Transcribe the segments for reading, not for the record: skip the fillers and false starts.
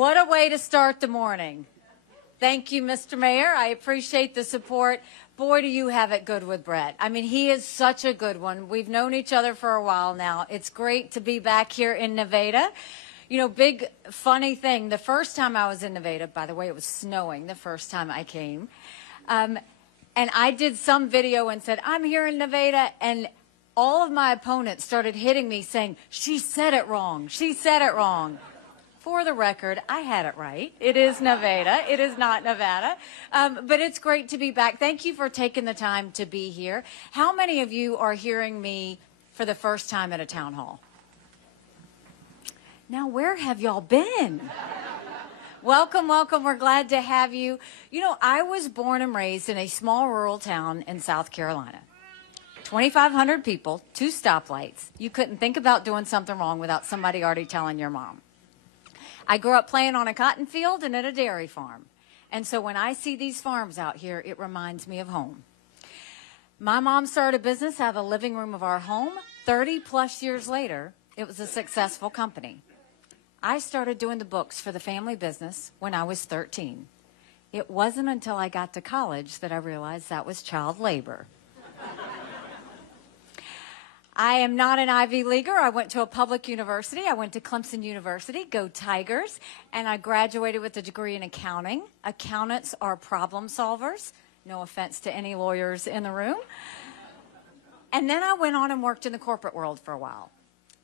What a way to start the morning. Thank you, Mr. Mayor. I appreciate the support. Boy, do you have it good with Brett. I mean, he is such a good one. We've known each other for a while now. It's great to be back here in Nevada. You know, big funny thing, the first time I was in Nevada, by the way, it was snowing the first time I came. And I did some video and said, I'm here in Nevada, and all of my opponents started hitting me saying, she said it wrong. She said it wrong. For the record, I had it right. It is Nevada. It is not Nevada. But it's great to be back. Thank you for taking the time to be here. How many of you are hearing me for the first time at a town hall? Now, where have y'all been? Welcome, welcome. We're glad to have you. You know, I was born and raised in a small rural town in South Carolina. 2,500 people, 2 stoplights. You couldn't think about doing something wrong without somebody already telling your mom. I grew up playing on a cotton field and at a dairy farm. And so when I see these farms out here, it reminds me of home. My mom started a business out of the living room of our home. 30 plus years later, it was a successful company. I started doing the books for the family business when I was 13. It wasn't until I got to college that I realized that was child labor. I am not an Ivy Leaguer. I went to a public university. I went to Clemson University, go Tigers, and I graduated with a degree in accounting. Accountants are problem solvers. No offense to any lawyers in the room. And then I went on and worked in the corporate world for a while.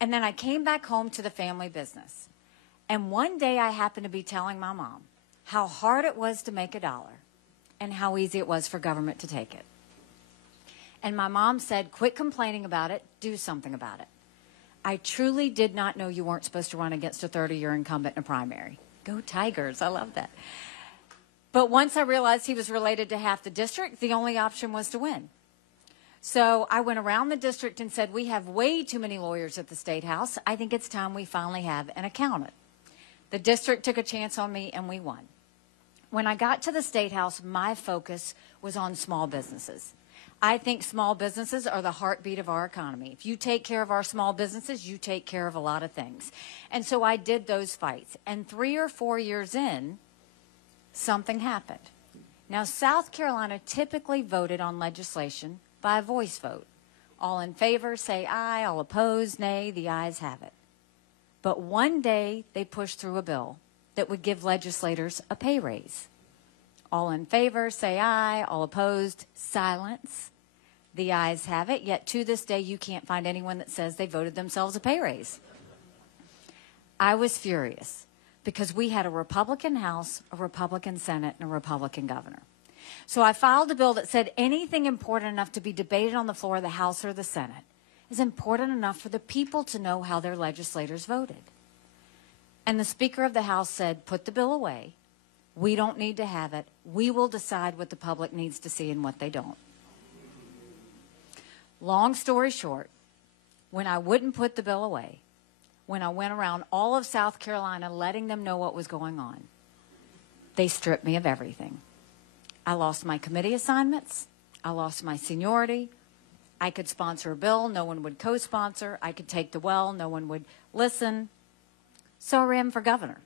And then I came back home to the family business. And one day I happened to be telling my mom how hard it was to make $1 and how easy it was for government to take it. And my mom said, quit complaining about it, do something about it. I truly did not know you weren't supposed to run against a 30-year incumbent in a primary. Go Tigers, I love that. But once I realized he was related to half the district, the only option was to win. So I went around the district and said, we have way too many lawyers at the State House. I think it's time we finally have an accountant. The district took a chance on me and we won. When I got to the State House, my focus was on small businesses. I think small businesses are the heartbeat of our economy. If you take care of our small businesses, you take care of a lot of things. And so I did those fights. And 3 or 4 years in, something happened. Now, South Carolina typically voted on legislation by a voice vote. All in favor, say aye. All opposed, nay. The ayes have it. But one day, they pushed through a bill that would give legislators a pay raise. All in favor, say aye. All opposed, silence. The ayes have it. Yet to this day, you can't find anyone that says they voted themselves a pay raise. I was furious because we had a Republican House, a Republican Senate, and a Republican governor. So I filed a bill that said anything important enough to be debated on the floor of the House or the Senate is important enough for the people to know how their legislators voted. And the Speaker of the House said, put the bill away. We don't need to have it. We will decide what the public needs to see and what they don't. Long story short, when I wouldn't put the bill away, when I went around all of South Carolina letting them know what was going on, they stripped me of everything. I lost my committee assignments. I lost my seniority. I could sponsor a bill. No one would co-sponsor. I could take the well. No one would listen. So I ran for governor.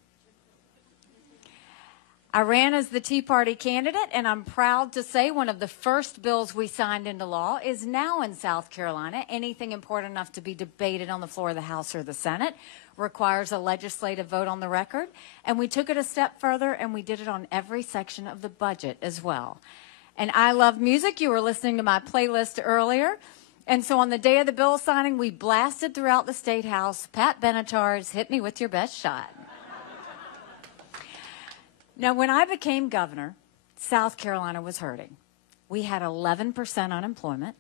I ran as the Tea Party candidate, and I'm proud to say one of the first bills we signed into law is now in South Carolina. Anything important enough to be debated on the floor of the House or the Senate requires a legislative vote on the record. And we took it a step further, and we did it on every section of the budget as well. And I love music. You were listening to my playlist earlier. And so on the day of the bill signing, we blasted throughout the State House, Pat Benatar's Hit Me With Your Best Shot. Now, when I became governor, South Carolina was hurting. We had 11% unemployment.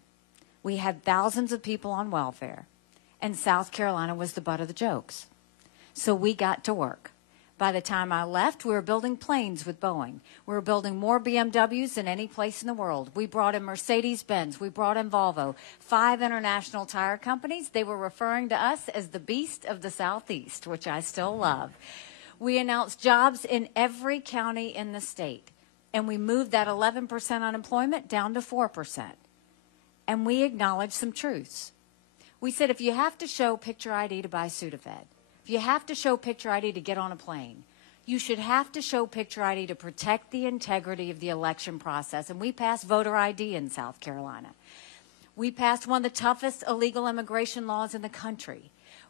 We had thousands of people on welfare. And South Carolina was the butt of the jokes. So we got to work. By the time I left, we were building planes with Boeing. We were building more BMWs than any place in the world. We brought in Mercedes-Benz. We brought in Volvo. 5 international tire companies. They were referring to us as the beast of the Southeast, which I still love. We announced jobs in every county in the state, and we moved that 11% unemployment down to 4%. And we acknowledged some truths. We said if you have to show picture ID to buy Sudafed, if you have to show picture ID to get on a plane, You should have to show picture ID to protect the integrity of the election process. And we passed voter ID in South Carolina. We passed one of the toughest illegal immigration laws in the country.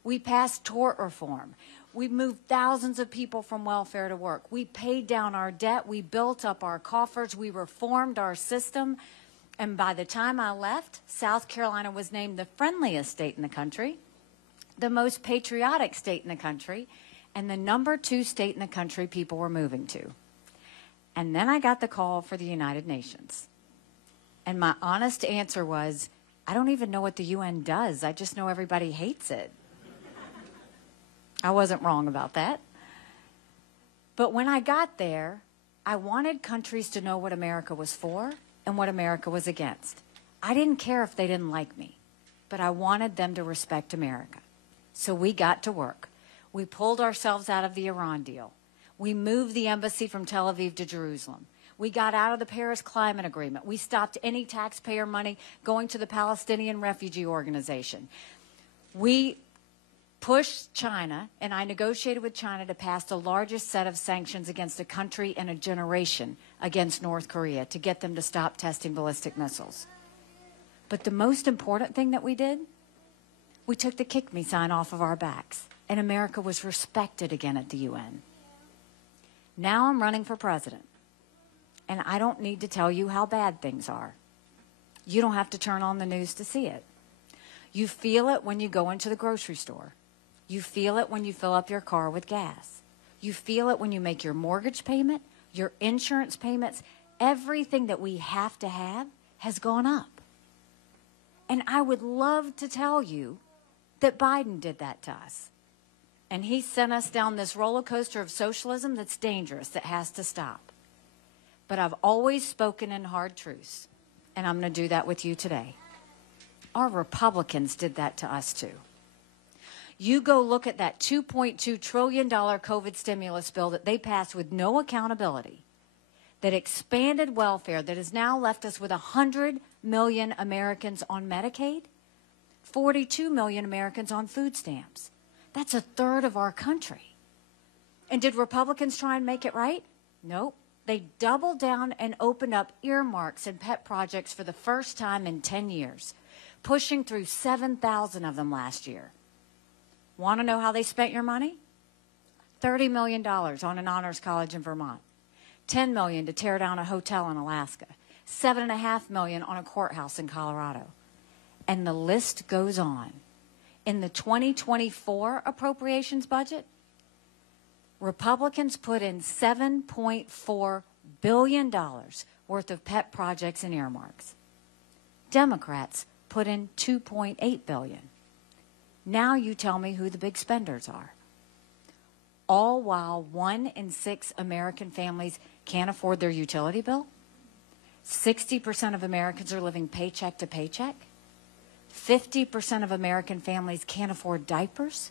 We passed tort reform. We moved thousands of people from welfare to work. We paid down our debt. We built up our coffers. We reformed our system. And by the time I left, South Carolina was named the friendliest state in the country, the most patriotic state in the country, and the #2 state in the country people were moving to. And then I got the call for the United Nations. And my honest answer was, I don't even know what the UN does. I just know everybody hates it. I wasn't wrong about that. But when I got there, I wanted countries to know what America was for and what America was against. I didn't care if they didn't like me, but I wanted them to respect America. So we got to work. We pulled ourselves out of the Iran deal. We moved the embassy from Tel Aviv to Jerusalem. We got out of the Paris Climate Agreement. We stopped any taxpayer money going to the Palestinian Refugee Organization. We pushed China, and I negotiated with China to pass the largest set of sanctions against a country in a generation against North Korea to get them to stop testing ballistic missiles. But the most important thing that we did, we took the kick me sign off of our backs, and America was respected again at the UN. Now I'm running for president, and I don't need to tell you how bad things are. You don't have to turn on the news to see it. You feel it when you go into the grocery store. You feel it when you fill up your car with gas. You feel it when you make your mortgage payment, your insurance payments. Everything that we have to have has gone up. And I would love to tell you that Biden did that to us. And he sent us down this roller coaster of socialism that's dangerous, that has to stop. But I've always spoken in hard truths, and I'm going to do that with you today. Our Republicans did that to us too. You go look at that $2.2 trillion COVID stimulus bill that they passed with no accountability, that expanded welfare, that has now left us with 100 million Americans on Medicaid, 42 million Americans on food stamps. That's a third of our country. And did Republicans try and make it right? Nope. They doubled down and opened up earmarks and pet projects for the first time in 10 years, pushing through 7,000 of them last year. Want to know how they spent your money? $30 million on an honors college in Vermont, $10 million to tear down a hotel in Alaska, $7.5 million on a courthouse in Colorado. And the list goes on. In the 2024 appropriations budget, Republicans put in $7.4 billion worth of pet projects and earmarks. Democrats put in $2.8 billion. Now you tell me who the big spenders are. All while 1 in 6 American families can't afford their utility bill. 60% of Americans are living paycheck to paycheck. 50% of American families can't afford diapers.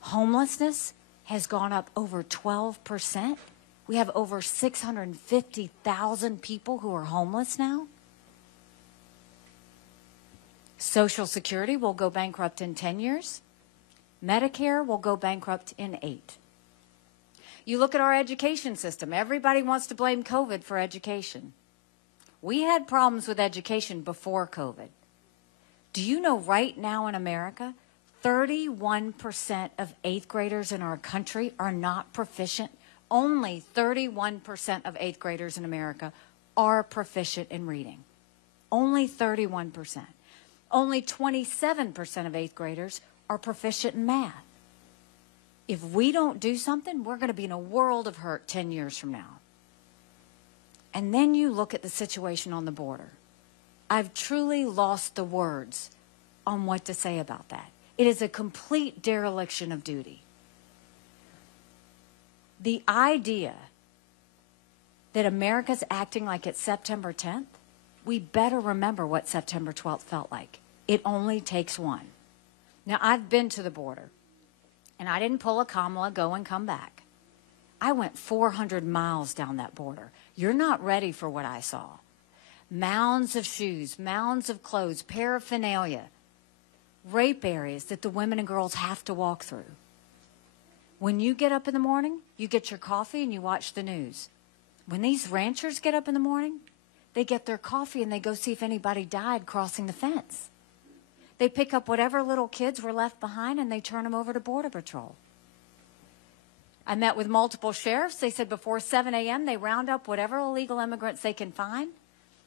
Homelessness has gone up over 12%. We have over 650,000 people who are homeless now. Social Security will go bankrupt in 10 years. Medicare will go bankrupt in 8. You look at our education system. Everybody wants to blame COVID for education. We had problems with education before COVID. Do you know right now in America, 31% of 8th graders in our country are not proficient? Only 31% of 8th graders in America are proficient in reading. Only 31%. Only 27% of 8th graders are proficient in math. If we don't do something, we're going to be in a world of hurt 10 years from now. And then you look at the situation on the border. I've truly lost the words on what to say about that. It is a complete dereliction of duty. The idea that America's acting like it's September 10th, we better remember what September 12th felt like. It only takes one. Now, I've been to the border, and I didn't pull a Kamala, go and come back. I went 400 miles down that border. You're not ready for what I saw. Mounds of shoes, mounds of clothes, paraphernalia, rape areas that the women and girls have to walk through. When you get up in the morning, you get your coffee and you watch the news. When these ranchers get up in the morning, they get their coffee and they go see if anybody died crossing the fence. They pick up whatever little kids were left behind and they turn them over to Border Patrol. I met with multiple sheriffs. They said before 7 a.m. they round up whatever illegal immigrants they can find.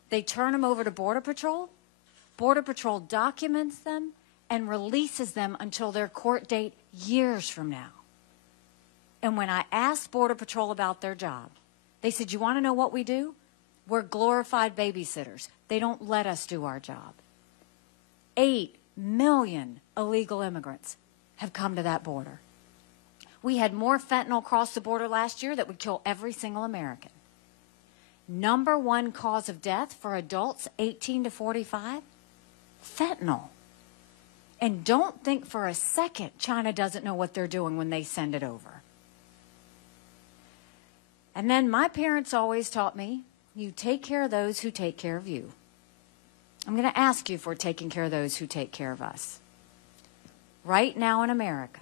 They turn them over to Border Patrol. Border Patrol documents them and releases them until their court date years from now. And when I asked Border Patrol about their job, they said, you want to know what we do? We're glorified babysitters. They don't let us do our job. 8 million illegal immigrants have come to that border. We had more fentanyl cross the border last year that would kill every single American. Number one cause of death for adults 18 to 45, fentanyl. And don't think for a second China doesn't know what they're doing when they send it over. And then my parents always taught me, you take care of those who take care of you. I'm going to ask you if we're taking care of those who take care of us. Right now in America,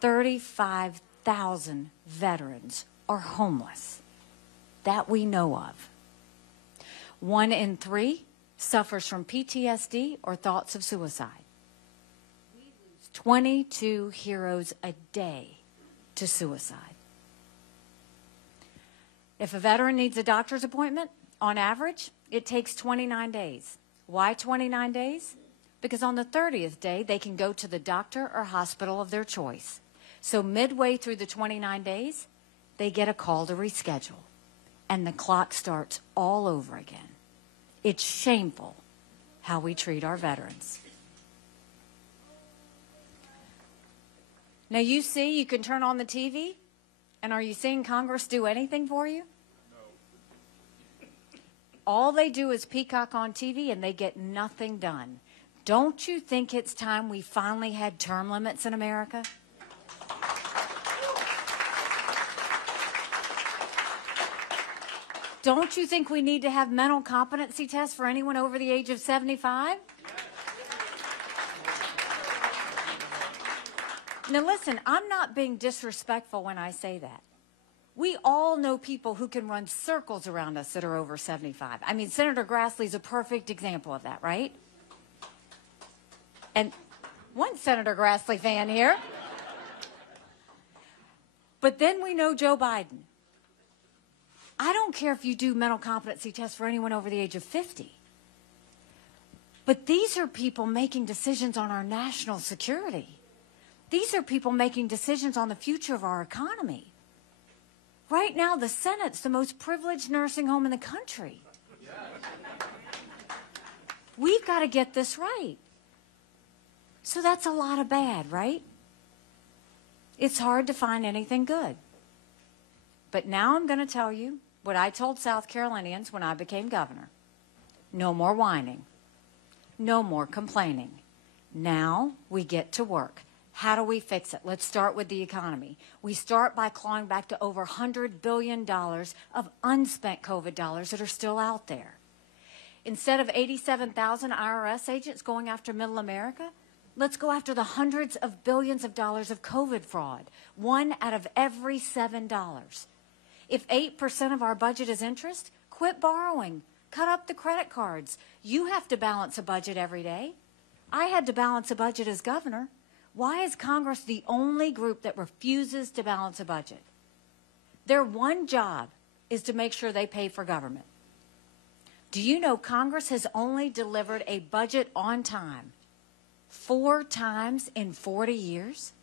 35,000 veterans are homeless that we know of. 1 in 3 suffers from PTSD or thoughts of suicide. We lose 22 heroes a day to suicide. If a veteran needs a doctor's appointment, on average, it takes 29 days. Why 29 days? Because on the 30th day, they can go to the doctor or hospital of their choice. So midway through the 29 days, they get a call to reschedule. And the clock starts all over again. It's shameful how we treat our veterans. Now you see, you can turn on the TV, and are you seeing Congress do anything for you? No. All they do is peacock on TV, and they get nothing done. Don't you think it's time we finally had term limits in America? Don't you think we need to have mental competency tests for anyone over the age of 75? Now listen, I'm not being disrespectful when I say that. We all know people who can run circles around us that are over 75. I mean, Senator Grassley's a perfect example of that, right? And one Senator Grassley fan here. But then we know Joe Biden. I don't care if you do mental competency tests for anyone over the age of 50. But these are people making decisions on our national security. These are people making decisions on the future of our economy. Right now, the Senate's the most privileged nursing home in the country. We've got to get this right. So that's a lot of bad, right? It's hard to find anything good. But now I'm going to tell you what I told South Carolinians when I became governor. No more whining. No more complaining. Now we get to work. How do we fix it? Let's start with the economy. We start by clawing back to over $100 billion of unspent COVID dollars that are still out there. Instead of 87,000 IRS agents going after middle America, let's go after the hundreds of billions of dollars of COVID fraud, 1 out of every $7. If 8% of our budget is interest, quit borrowing. Cut up the credit cards. You have to balance a budget every day. I had to balance a budget as governor. Why is Congress the only group that refuses to balance a budget? Their one job is to make sure they pay for government. Do you know Congress has only delivered a budget on time 4 times in 40 years?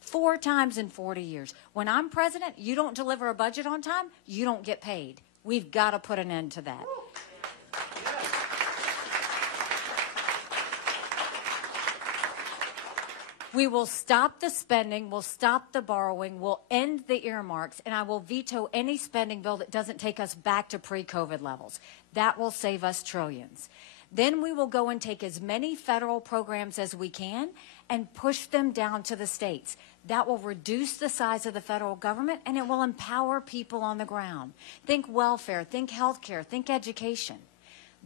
4 times in 40 years. When I'm president, you don't deliver a budget on time, you don't get paid. We've got to put an end to that. We will stop the spending, we'll stop the borrowing, we'll end the earmarks, and I will veto any spending bill that doesn't take us back to pre-COVID levels. That will save us trillions. Then we will go and take as many federal programs as we can and push them down to the states. That will reduce the size of the federal government, and it will empower people on the ground. Think welfare, think health care, think education.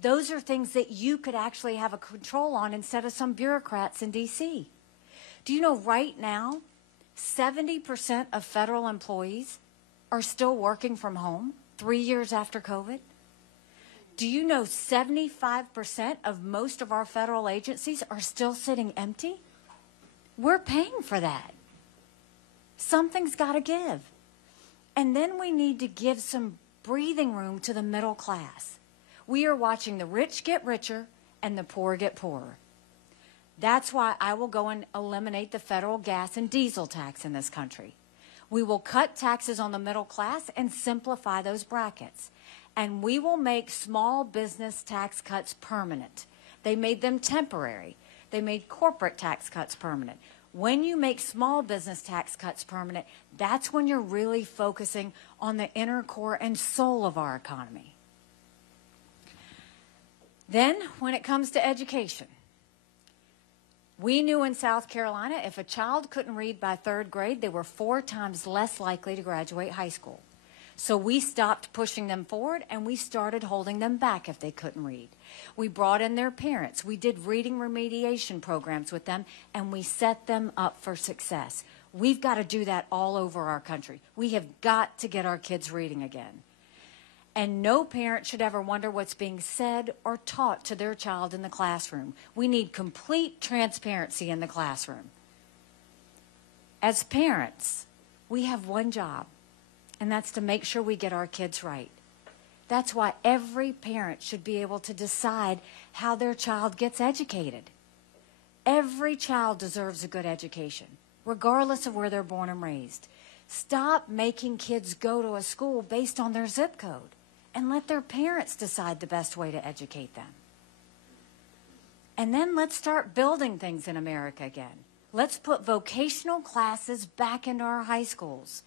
Those are things that you could actually have a control on instead of some bureaucrats in D.C. Do you know right now 70% of federal employees are still working from home 3 years after COVID. Do you know 75% of most of our federal agencies are still sitting empty? We're paying for that. Something's got to give. And then we need to give some breathing room to the middle class. We are watching the rich get richer and the poor get poorer. That's why I will go and eliminate the federal gas and diesel tax in this country. We will cut taxes on the middle class and simplify those brackets. And we will make small business tax cuts permanent. They made them temporary. They made corporate tax cuts permanent. When you make small business tax cuts permanent, that's when you're really focusing on the inner core and soul of our economy. Then, when it comes to education, we knew in South Carolina if a child couldn't read by 3rd grade, they were 4 times less likely to graduate high school. So we stopped pushing them forward and we started holding them back if they couldn't read. We brought in their parents. We did reading remediation programs with them and we set them up for success. We've got to do that all over our country. We have got to get our kids reading again. And no parent should ever wonder what's being said or taught to their child in the classroom. We need complete transparency in the classroom. As parents, we have one job, and that's to make sure we get our kids right. That's why every parent should be able to decide how their child gets educated. Every child deserves a good education, regardless of where they're born and raised. Stop making kids go to a school based on their zip code and let their parents decide the best way to educate them. And then let's start building things in America again. Let's put vocational classes back into our high schools.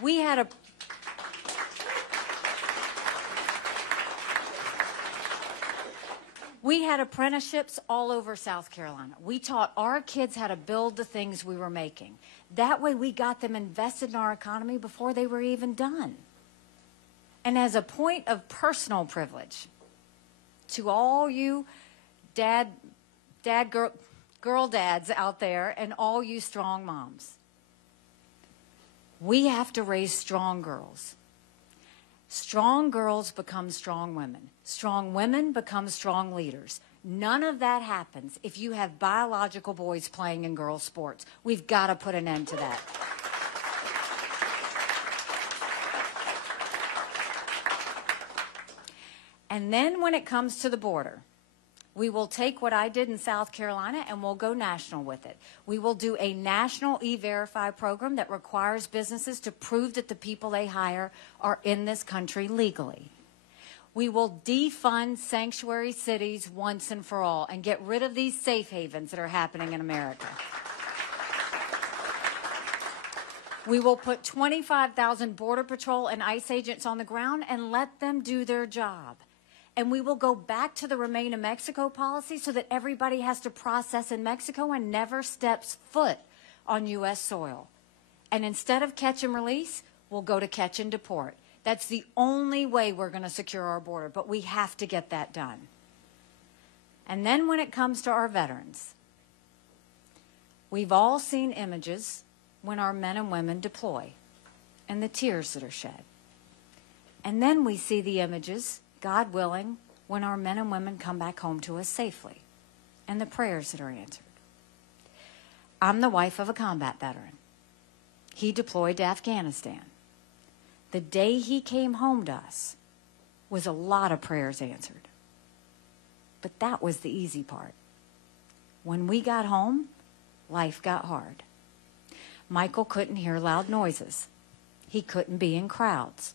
We had apprenticeships all over South Carolina. We taught our kids how to build the things we were making. That way we got them invested in our economy before they were even done. And as a point of personal privilege, to all you girl dads out there and all you strong moms, we have to raise strong girls. Strong girls become strong women. Strong women become strong leaders. None of that happens if you have biological boys playing in girls' sports. We've got to put an end to that. And then when it comes to the border, we will take what I did in South Carolina and we'll go national with it. We will do a national E-Verify program that requires businesses to prove that the people they hire are in this country legally. We will defund sanctuary cities once and for all and get rid of these safe havens that are happening in America. We will put 25,000 Border Patrol and ICE agents on the ground and let them do their job. And we will go back to the Remain in Mexico policy so that everybody has to process in Mexico and never steps foot on U.S. soil. And instead of catch and release, we'll go to catch and deport. That's the only way we're going to secure our border, but we have to get that done. And then when it comes to our veterans, we've all seen images when our men and women deploy and the tears that are shed. And then we see the images, God willing, when our men and women come back home to us safely and the prayers that are answered. I'm the wife of a combat veteran. He deployed to Afghanistan. The day he came home to us was a lot of prayers answered. But that was the easy part. When we got home, life got hard. Michael couldn't hear loud noises. He couldn't be in crowds.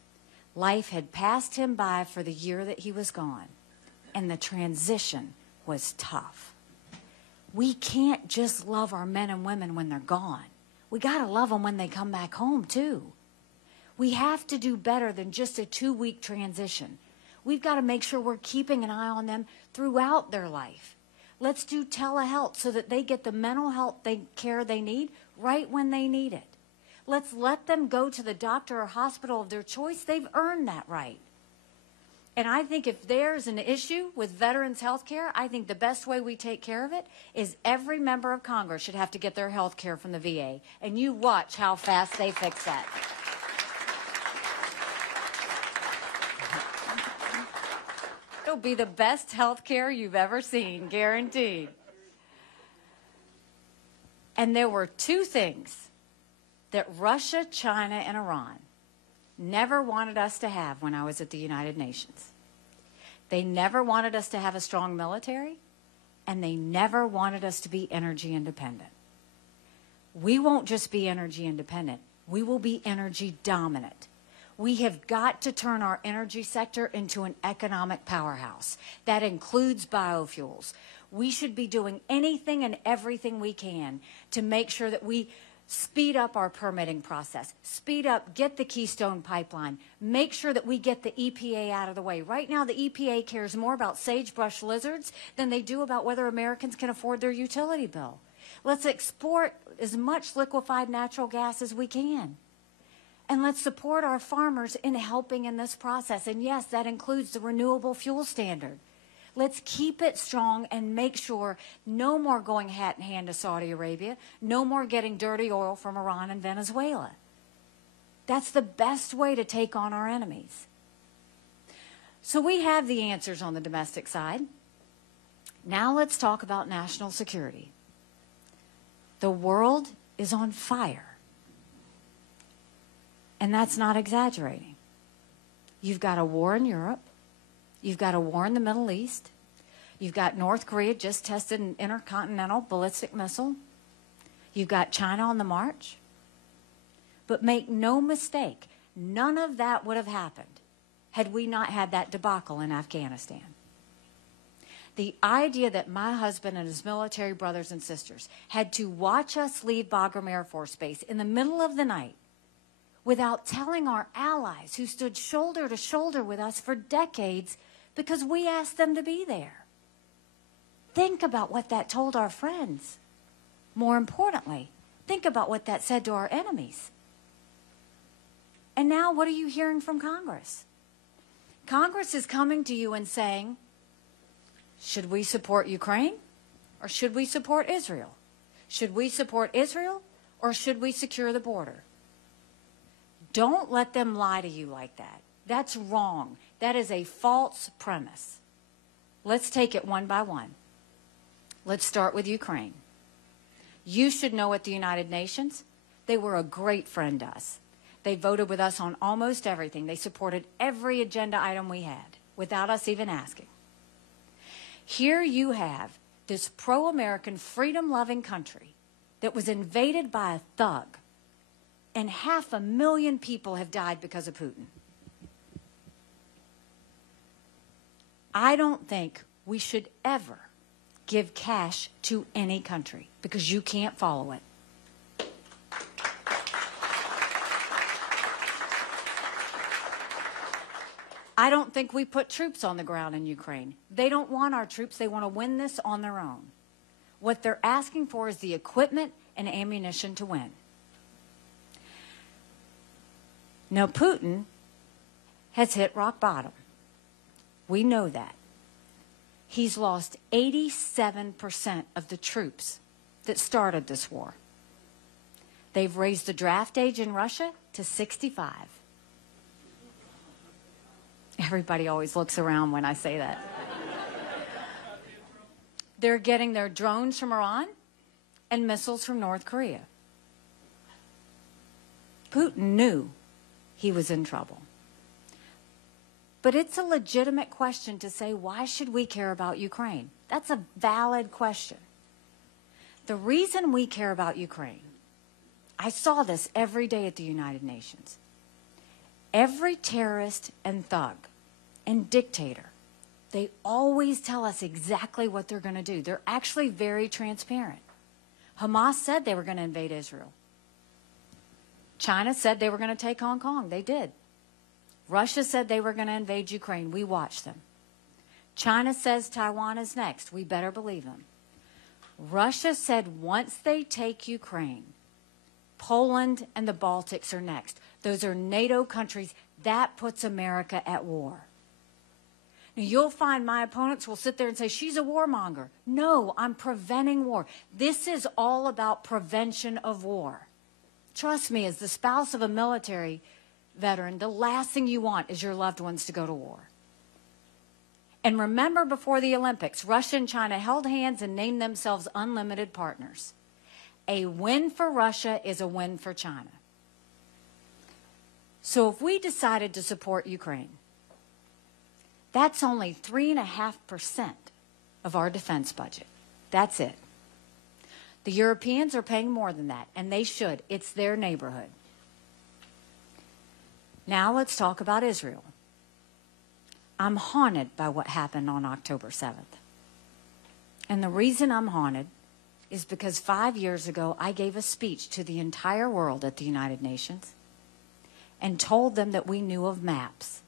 Life had passed him by for the year that he was gone, and the transition was tough. We can't just love our men and women when they're gone. We got to love them when they come back home, too. We have to do better than just a 2-week transition. We've got to make sure we're keeping an eye on them throughout their life. Let's do telehealth so that they get the mental health care they need right when they need it. Let's let them go to the doctor or hospital of their choice. They've earned that right. And I think if there's an issue with veterans' health care, I think the best way we take care of it is every member of Congress should have to get their health care from the VA. And you watch how fast they fix that. It'll be the best health care you've ever seen, guaranteed. And there were two things that Russia, China, and Iran never wanted us to have when I was at the United Nations. They never wanted us to have a strong military, and they never wanted us to be energy independent. We won't just be energy independent. We will be energy dominant. We have got to turn our energy sector into an economic powerhouse. That includes biofuels. We should be doing anything and everything we can to make sure that we speed up our permitting process, speed up, get the Keystone Pipeline, make sure that we get the EPA out of the way. Right now, the EPA cares more about sagebrush lizards than they do about whether Americans can afford their utility bill. Let's export as much liquefied natural gas as we can. And let's support our farmers in helping in this process. And yes, that includes the renewable fuel standard. Let's keep it strong and make sure no more going hat in hand to Saudi Arabia, no more getting dirty oil from Iran and Venezuela. That's the best way to take on our enemies. So we have the answers on the domestic side. Now let's talk about national security. The world is on fire. And that's not exaggerating. You've got a war in Europe. You've got a war in the Middle East. You've got North Korea just tested an intercontinental ballistic missile. You've got China on the march. But make no mistake, none of that would have happened had we not had that debacle in Afghanistan. The idea that my husband and his military brothers and sisters had to watch us leave Bagram Air Force Base in the middle of the night without telling our allies who stood shoulder to shoulder with us for decades because we asked them to be there. Think about what that told our friends. More importantly, think about what that said to our enemies. And now what are you hearing from Congress? Congress is coming to you and saying, should we support Ukraine or should we support Israel? Should we support Israel or should we secure the border? Don't let them lie to you like that. That's wrong. That is a false premise. Let's take it one by one. Let's start with Ukraine. You should know at the United Nations, they were a great friend to us. They voted with us on almost everything. They supported every agenda item we had without us even asking. Here you have this pro-American, freedom-loving country that was invaded by a thug, and 500,000 people have died because of Putin. I don't think we should ever give cash to any country because you can't follow it. I don't think we put troops on the ground in Ukraine. They don't want our troops. They want to win this on their own. What they're asking for is the equipment and ammunition to win. Now, Putin has hit rock bottom. We know that. He's lost 87% of the troops that started this war. They've raised the draft age in Russia to 65. Everybody always looks around when I say that. They're getting their drones from Iran and missiles from North Korea. Putin knew he was in trouble. But it's a legitimate question to say, why should we care about Ukraine? That's a valid question. The reason we care about Ukraine, I saw this every day at the United Nations. Every terrorist and thug and dictator, they always tell us exactly what they're going to do. They're actually very transparent. Hamas said they were going to invade Israel. China said they were going to take Hong Kong. They did. Russia said they were going to invade Ukraine. We watched them. China says Taiwan is next. We better believe them. Russia said once they take Ukraine, Poland and the Baltics are next. Those are NATO countries. That puts America at war. Now, you'll find my opponents will sit there and say, she's a warmonger. No, I'm preventing war. This is all about prevention of war. Trust me, as the spouse of a military veteran, the last thing you want is your loved ones to go to war. And remember, before the Olympics, Russia and China held hands and named themselves unlimited partners. A win for Russia is a win for China. So if we decided to support Ukraine, that's only 3.5% of our defense budget. That's it. The Europeans are paying more than that, and they should. It's their neighborhood. Now let's talk about Israel. I'm haunted by what happened on October 7th. And the reason I'm haunted is because 5 years ago, I gave a speech to the entire world at the United Nations and told them that we knew of maps.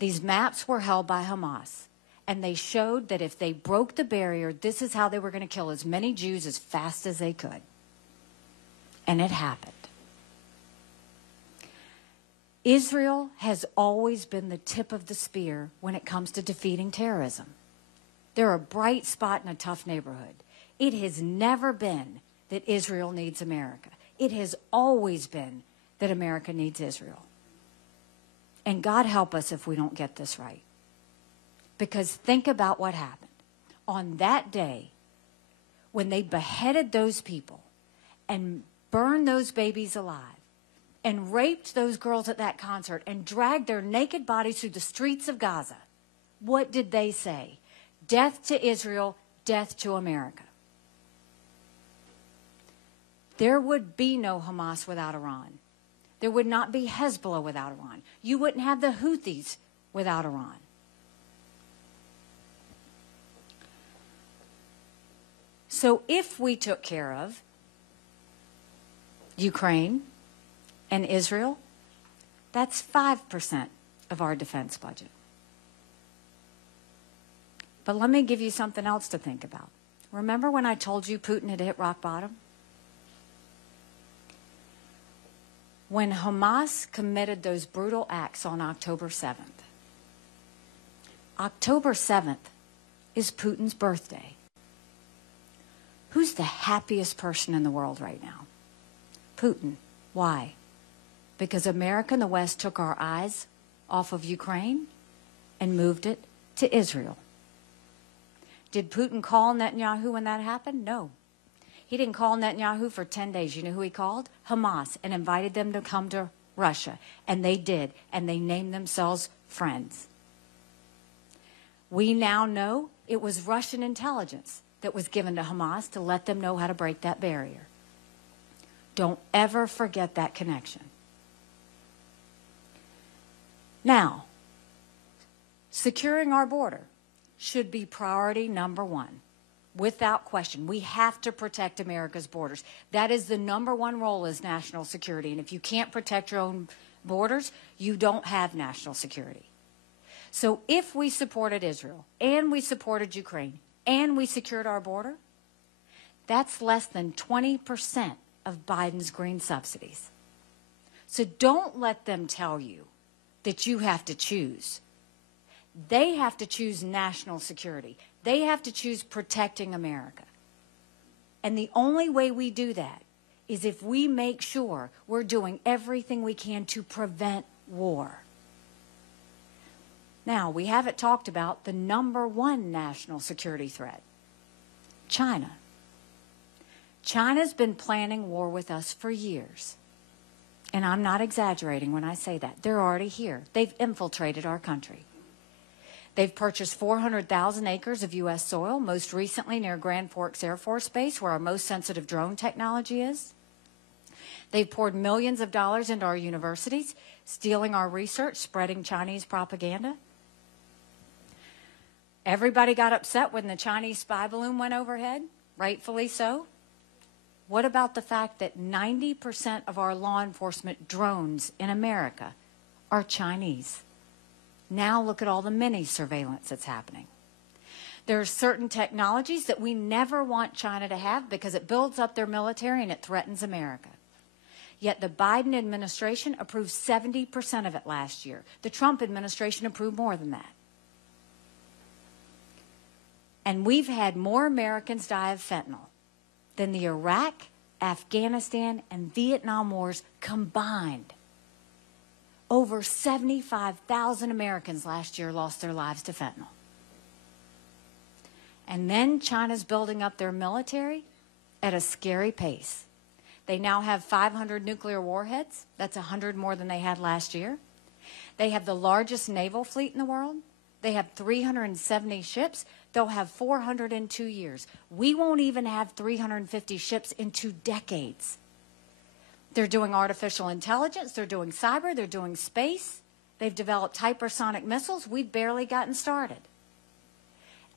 These maps were held by Hamas, and they showed that if they broke the barrier, this is how they were going to kill as many Jews as fast as they could. And it happened. Israel has always been the tip of the spear when it comes to defeating terrorism. They're a bright spot in a tough neighborhood. It has never been that Israel needs America. It has always been that America needs Israel. And God help us if we don't get this right. Because think about what happened. On that day, when they beheaded those people and burned those babies alive and raped those girls at that concert and dragged their naked bodies through the streets of Gaza, what did they say? Death to Israel, death to America. There would be no Hamas without Iran. There would not be Hezbollah without Iran. You wouldn't have the Houthis without Iran. So if we took care of Ukraine and Israel, that's 5% of our defense budget. But let me give you something else to think about. Remember when I told you Putin had hit rock bottom? When Hamas committed those brutal acts on October 7th, October 7th is Putin's birthday. Who's the happiest person in the world right now? Putin. Why? Because America and the West took our eyes off of Ukraine and moved it to Israel. Did Putin call Netanyahu when that happened? No. He didn't call Netanyahu for 10 days. You know who he called? Hamas, and invited them to come to Russia. And they did, and they named themselves friends. We now know it was Russian intelligence that was given to Hamas to let them know how to break that barrier. Don't ever forget that connection. Now, securing our border should be priority number one. Without question, we have to protect America's borders. That is the number one role as national security. And if you can't protect your own borders, you don't have national security. So if we supported Israel and we supported Ukraine and we secured our border, that's less than 20% of Biden's green subsidies. So don't let them tell you that you have to choose. They have to choose national security. They have to choose protecting America. And the only way we do that is if we make sure we're doing everything we can to prevent war. Now, we haven't talked about the number one national security threat, China. China's been planning war with us for years. And I'm not exaggerating when I say that. They're already here. They've infiltrated our country. They've purchased 400,000 acres of U.S. soil, most recently near Grand Forks Air Force Base, where our most sensitive drone technology is. They've poured millions of dollars into our universities, stealing our research, spreading Chinese propaganda. Everybody got upset when the Chinese spy balloon went overhead, rightfully so. What about the fact that 90% of our law enforcement drones in America are Chinese? Now look at all the mini surveillance that's happening. There are certain technologies that we never want China to have because it builds up their military and it threatens America. Yet the Biden administration approved 70% of it last year. The Trump administration approved more than that. And we've had more Americans die of fentanyl than the Iraq, Afghanistan, and Vietnam wars combined. Over 75,000 Americans last year lost their lives to fentanyl. And then China's building up their military at a scary pace. They now have 500 nuclear warheads. That's 100 more than they had last year. They have the largest naval fleet in the world. They have 370 ships. They'll have 400 in 2 years. We won't even have 350 ships in 2 decades. They're doing artificial intelligence. They're doing cyber. They're doing space. They've developed hypersonic missiles. We've barely gotten started.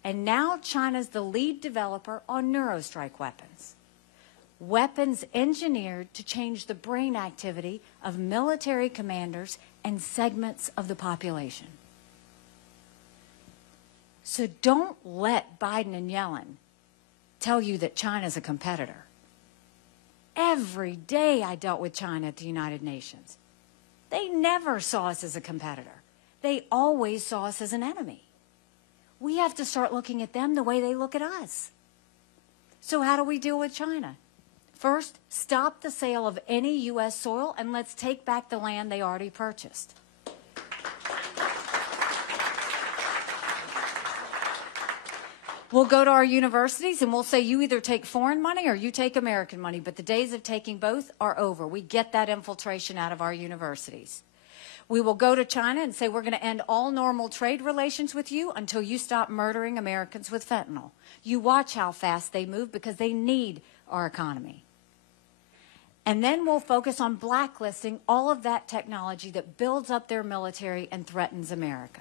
And now China's the lead developer on neurostrike weapons. Weapons engineered to change the brain activity of military commanders and segments of the population. So don't let Biden and Yellen tell you that China's a competitor. Every day I dealt with China at the United Nations. They never saw us as a competitor. They always saw us as an enemy. We have to start looking at them the way they look at us. So how do we deal with China? First, stop the sale of any U.S. soil and let's take back the land they already purchased. We'll go to our universities and we'll say you either take foreign money or you take American money, but the days of taking both are over. We get that infiltration out of our universities. We will go to China and say we're going to end all normal trade relations with you until you stop murdering Americans with fentanyl. You watch how fast they move because they need our economy. And then we'll focus on blacklisting all of that technology that builds up their military and threatens America.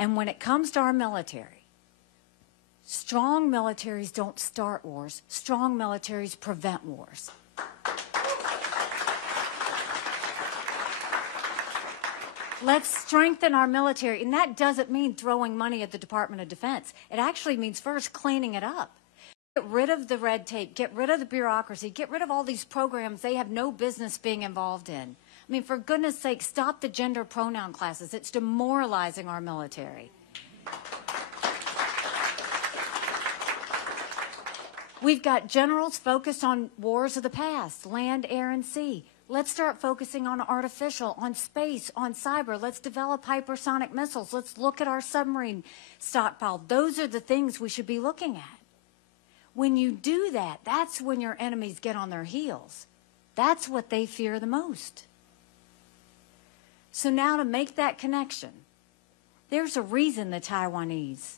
And when it comes to our military, strong militaries don't start wars. Strong militaries prevent wars. Let's strengthen our military. And that doesn't mean throwing money at the Department of Defense. It actually means first cleaning it up. Get rid of the red tape. Get rid of the bureaucracy. Get rid of all these programs they have no business being involved in. I mean, for goodness sake, stop the gender pronoun classes. It's demoralizing our military. We've got generals focused on wars of the past, land, air, and sea. Let's start focusing on artificial, on space, on cyber. Let's develop hypersonic missiles. Let's look at our submarine stockpile. Those are the things we should be looking at. When you do that, that's when your enemies get on their heels. That's what they fear the most. So now to make that connection, there's a reason the Taiwanese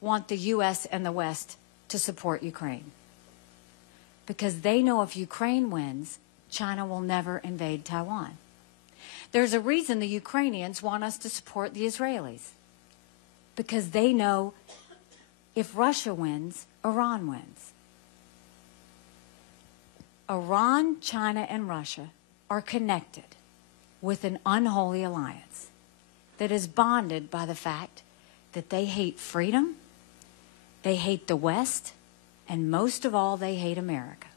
want the U.S. and the West to support Ukraine. Because they know if Ukraine wins, China will never invade Taiwan. There's a reason the Ukrainians want us to support the Israelis. Because they know if Russia wins, Iran wins. Iran, China, and Russia are connected with an unholy alliance that is bonded by the fact that they hate freedom, they hate the West, and most of all, they hate America.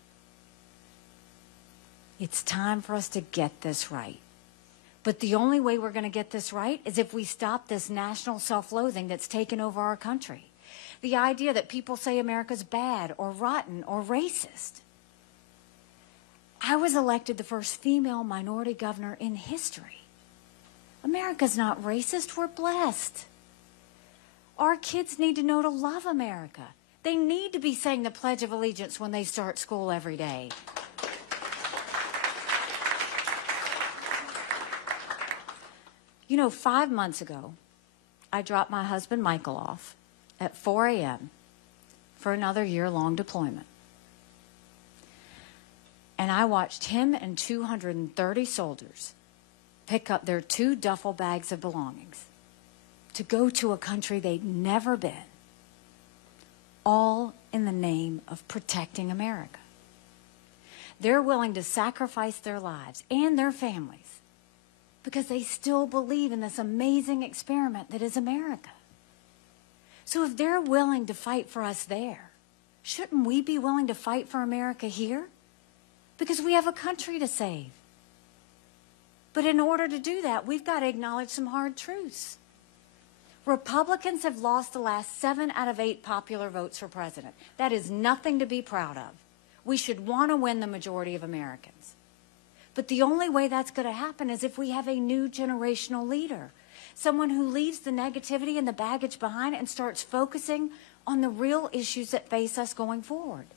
It's time for us to get this right. But the only way we're going to get this right is if we stop this national self-loathing that's taken over our country. The idea that people say America's bad or rotten or racist. I was elected the first female minority governor in history. America's not racist, we're blessed. Our kids need to know to love America. They need to be saying the Pledge of Allegiance when they start school every day. You know, 5 months ago, I dropped my husband Michael off at 4 a.m. for another year-long deployment. And I watched him and 230 soldiers pick up their 2 duffel bags of belongings to go to a country they'd never been, all in the name of protecting America. They're willing to sacrifice their lives and their families because they still believe in this amazing experiment that is America. So if they're willing to fight for us there, shouldn't we be willing to fight for America here? Because we have a country to save. But in order to do that, we've got to acknowledge some hard truths. Republicans have lost the last 7 out of 8 popular votes for president. That is nothing to be proud of. We should want to win the majority of Americans. But the only way that's going to happen is if we have a new generational leader, someone who leaves the negativity and the baggage behind and starts focusing on the real issues that face us going forward.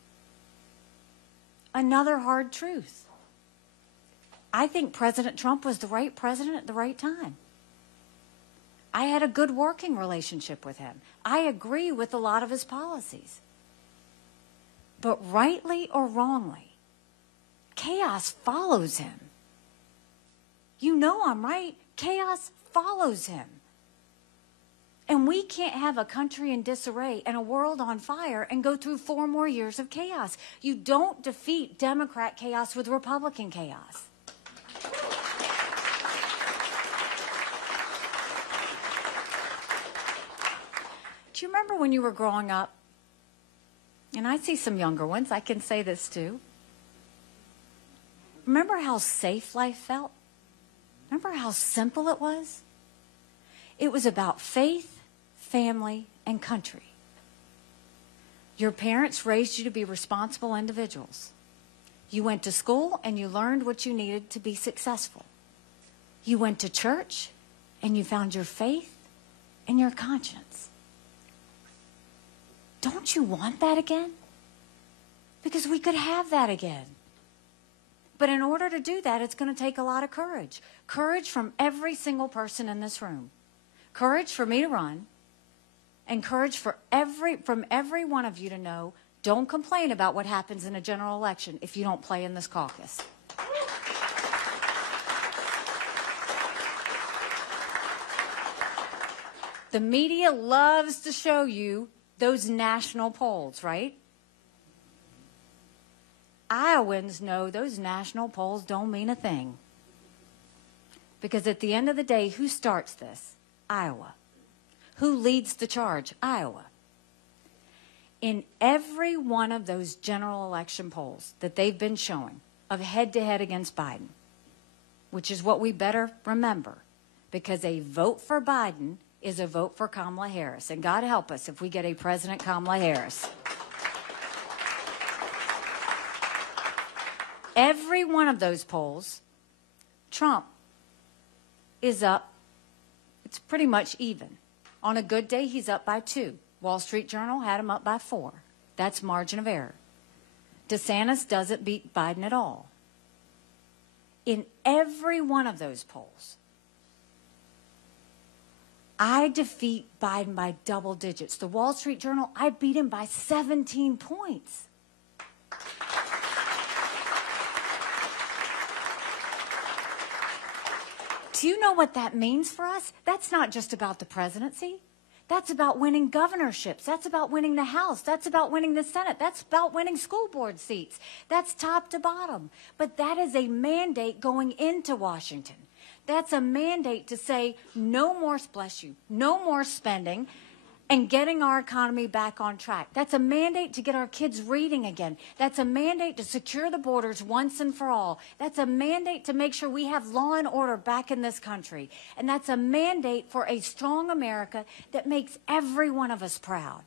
Another hard truth. I think President Trump was the right president at the right time. I had a good working relationship with him. I agree with a lot of his policies. But rightly or wrongly, chaos follows him. You know I'm right. Chaos follows him. And we can't have a country in disarray and a world on fire and go through 4 more years of chaos. You don't defeat Democrat chaos with Republican chaos. Do you remember when you were growing up? And I see some younger ones. I can say this too. Remember how safe life felt? Remember how simple it was? It was about faith, family, and country. Your parents raised you to be responsible individuals. You went to school and you learned what you needed to be successful. You went to church and you found your faith and your conscience. Don't you want that again? Because we could have that again. But in order to do that, it's going to take a lot of courage. Courage from every single person in this room. Courage for me to run. And courage from every one of you to know, don't complain about what happens in a general election if you don't play in this caucus. The media loves to show you those national polls, right? Iowans know those national polls don't mean a thing. Because at the end of the day, who starts this? Iowa. Who leads the charge? Iowa. In every one of those general election polls that they've been showing of head-to-head against Biden, which is what we better remember, because a vote for Biden is a vote for Kamala Harris. And God help us if we get a President Kamala Harris. Every one of those polls, Trump is up. It's pretty much even. On a good day, he's up by 2. Wall Street Journal had him up by 4. That's margin of error. DeSantis doesn't beat Biden at all. In every one of those polls, I defeat Biden by double digits. The Wall Street Journal, I beat him by 17 points. Do you know what that means for us? That's not just about the presidency. That's about winning governorships. That's about winning the House. That's about winning the Senate. That's about winning school board seats. That's top to bottom. But that is a mandate going into Washington. That's a mandate to say no more, bless you, no more spending and getting our economy back on track. That's a mandate to get our kids reading again. That's a mandate to secure the borders once and for all. That's a mandate to make sure we have law and order back in this country. And that's a mandate for a strong America that makes every one of us proud.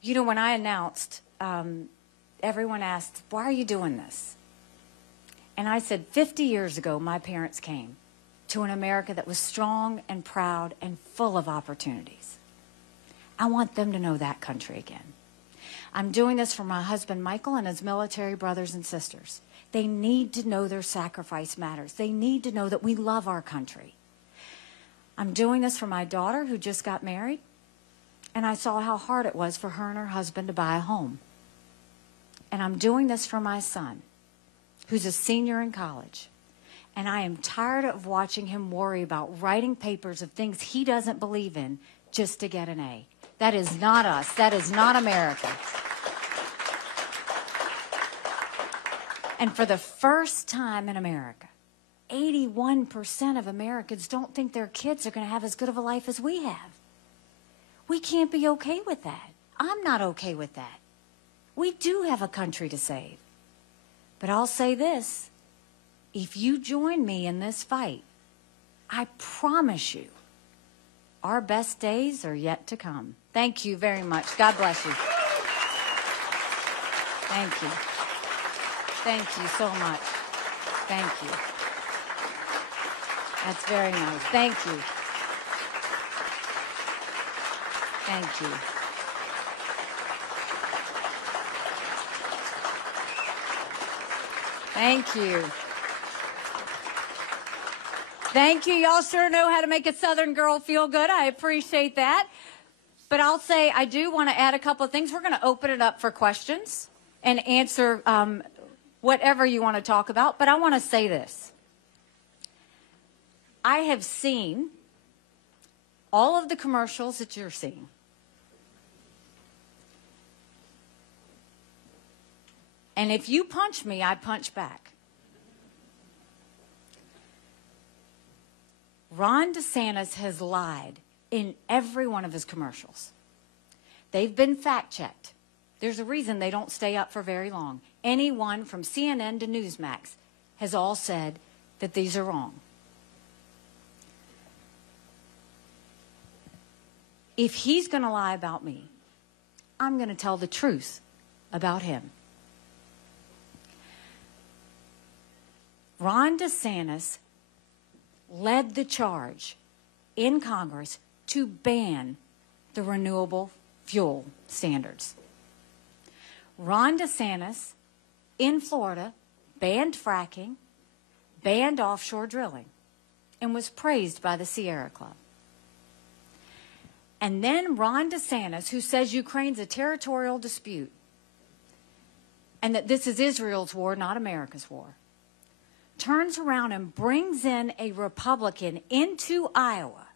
You know, when I announced, everyone asked, why are you doing this? And I said, 50 years ago, my parents came to an America that was strong and proud and full of opportunities. I want them to know that country again. I'm doing this for my husband, Michael, and his military brothers and sisters. They need to know their sacrifice matters. They need to know that we love our country. I'm doing this for my daughter, who just got married, and I saw how hard it was for her and her husband to buy a home. And I'm doing this for my son, who's a senior in college. And I am tired of watching him worry about writing papers of things he doesn't believe in just to get an A. That is not us. That is not America. And for the first time in America, 81% of Americans don't think their kids are going to have as good of a life as we have. We can't be okay with that. I'm not okay with that. We do have a country to save. But I'll say this, if you join me in this fight, I promise you, our best days are yet to come. Thank you very much. God bless you. Thank you. Thank you so much. Thank you. That's very nice. Thank you. Thank you. Thank you. Thank you. Y'all sure know how to make a Southern girl feel good. I appreciate that. But I'll say I do want to add a couple of things. We're going to open it up for questions and answer whatever you want to talk about. But I want to say this. I have seen all of the commercials that you're seeing. And if you punch me, I punch back. Ron DeSantis has lied in every one of his commercials. They've been fact-checked. There's a reason they don't stay up for very long. Anyone from CNN to Newsmax has all said that these are wrong. If he's going to lie about me, I'm going to tell the truth about him. Ron DeSantis led the charge in Congress to ban the renewable fuel standards. Ron DeSantis in Florida banned fracking, banned offshore drilling, and was praised by the Sierra Club. And then Ron DeSantis, who says Ukraine's a territorial dispute and that this is Israel's war, not America's war, turns around and brings in a Republican into Iowa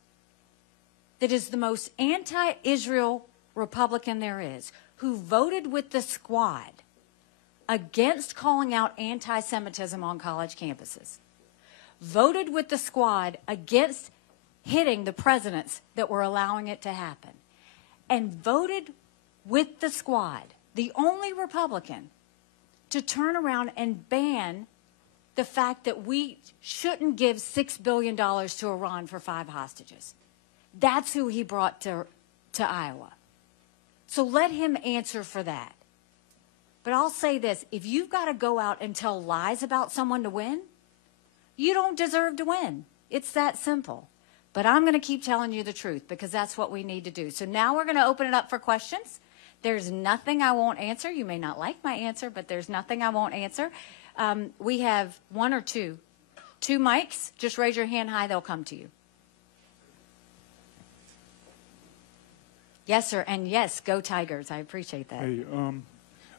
that is the most anti-Israel Republican there is, who voted with the squad against calling out anti-Semitism on college campuses, voted with the squad against hitting the presidents that were allowing it to happen, and voted with the squad, the only Republican, to turn around and ban the fact that we shouldn't give $6 billion to Iran for 5 hostages. That's who he brought to Iowa. So let him answer for that. But I'll say this, if you've got to go out and tell lies about someone to win, you don't deserve to win. It's that simple. But I'm going to keep telling you the truth because that's what we need to do. So now we're going to open it up for questions. There's nothing I won't answer. You may not like my answer, but there's nothing I won't answer. We have 1 or 2 mics. Just raise your hand high. They'll come to you. Yes, sir. And yes, go Tigers. I appreciate that. Hey,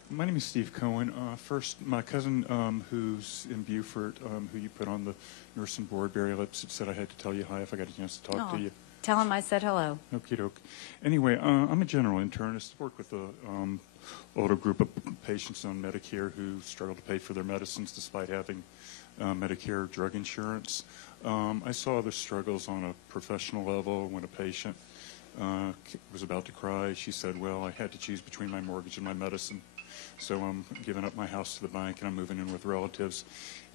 my name is Steve Cohen. First, my cousin who's in Beaufort, who you put on the nursing board, Barry Lips, said I had to tell you hi if I got a chance to talk to you. Tell him I said hello. Okie doke. Anyway, I'm a general internist. I work with a older group of patients on Medicare who struggle to pay for their medicines despite having Medicare drug insurance. I saw the struggles on a professional level when a patient was about to cry. She said, well, I had to choose between my mortgage and my medicine. So I'm giving up my house to the bank and I'm moving in with relatives.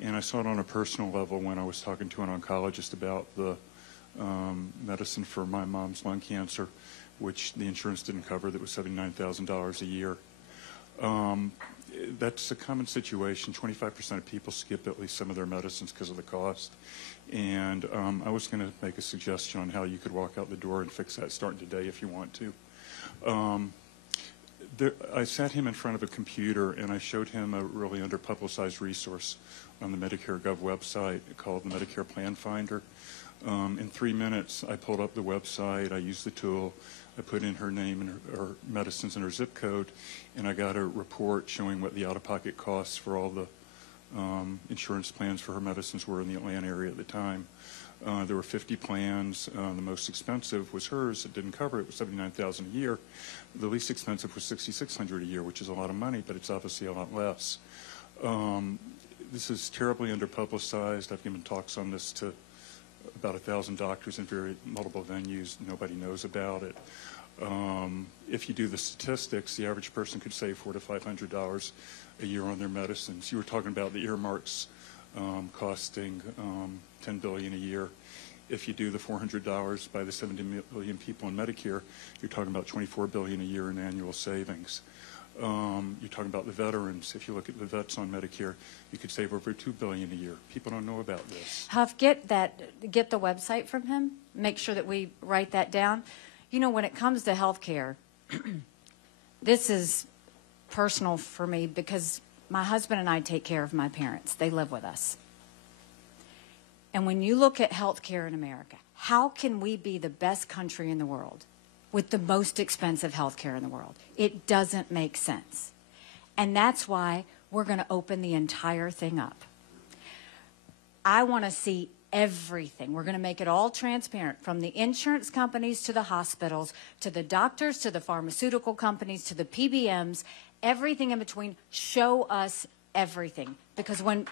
And I saw it on a personal level when I was talking to an oncologist about the medicine for my mom's lung cancer, which the insurance didn't cover, that was $79,000 a year. That's a common situation. 25% of people skip at least some of their medicines because of the cost. And I was going to make a suggestion on how you could walk out the door and fix that starting today if you want to. I sat him in front of a computer and I showed him a really underpublicized resource on the Medicare Gov website called the Medicare Plan Finder. In 3 minutes, I pulled up the website, I used the tool, I put in her name and her medicines and her zip code, and I got a report showing what the out-of-pocket costs for all the insurance plans for her medicines were in the Atlanta area at the time. There were 50 plans. The most expensive was hers. It didn't cover it. It was $79,000 a year. The least expensive was $6,600 a year, which is a lot of money, but it's obviously a lot less. This is terribly underpublicized. I've given talks on this to about 1,000 doctors in multiple venues. Nobody knows about it. if you do the statistics, the average person could save $400 to $500 a year on their medicines. You were talking about the earmarks costing $10 billion a year. If you do the $400 by the 70 million people in Medicare, you're talking about $24 billion a year in annual savings. You're talking about the veterans. If you look at the vets on Medicare, you could save over $2 billion a year. People don't know about this. Huff, get the website from him. Make sure that we write that down. You know, when it comes to health care, this is personal for me because my husband and I take care of my parents. They live with us. And when you look at health care in America, how can we be the best country in the world with the most expensive health care in the world? It doesn't make sense. And that's why we're going to open the entire thing up. I want to see everything. We're going to make it all transparent, from the insurance companies to the hospitals, to the doctors, to the pharmaceutical companies, to the PBMs, everything in between. Show us everything. Because when